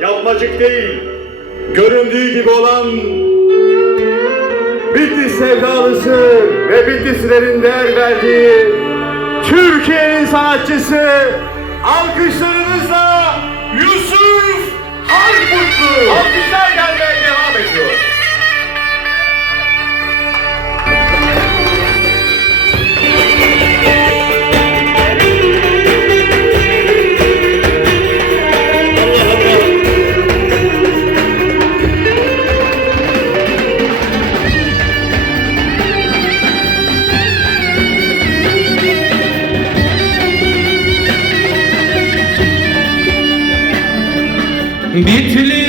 yapmacık değil, göründüğü gibi olan Bitlis sevdalısı ve Bitlislerin değer verdiği Türkiye'nin sanatçısı alkışlarınızla Yusuf Harputlu. Alkışlar gelmeye devam ediyor. মিছিলে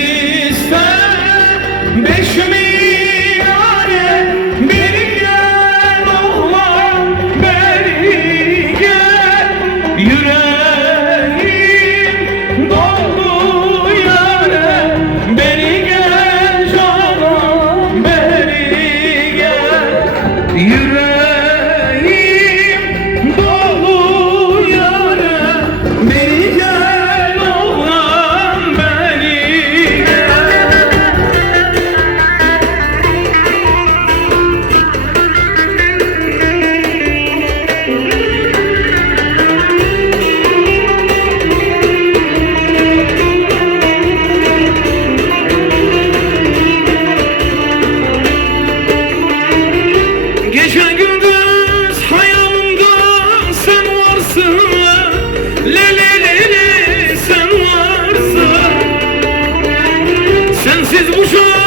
Vocês!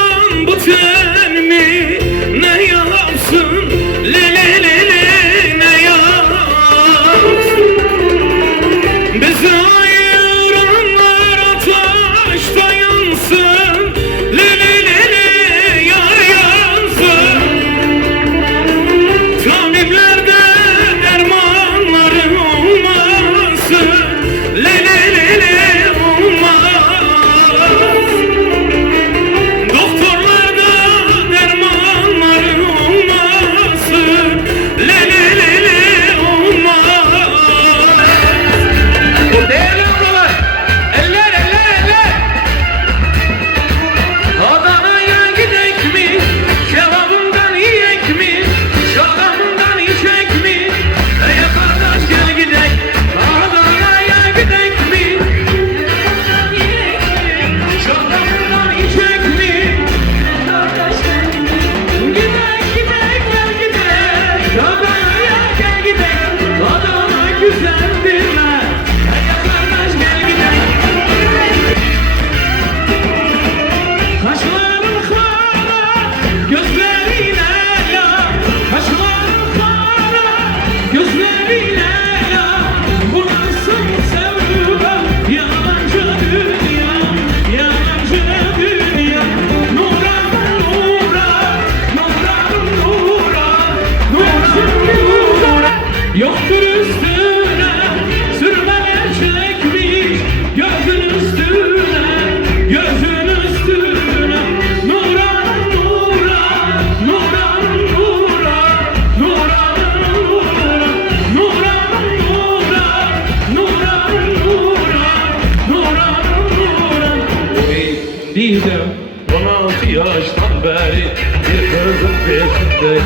Didem 16 yaştan beri bir kızın peşinde.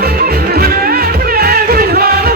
Güle güle güle.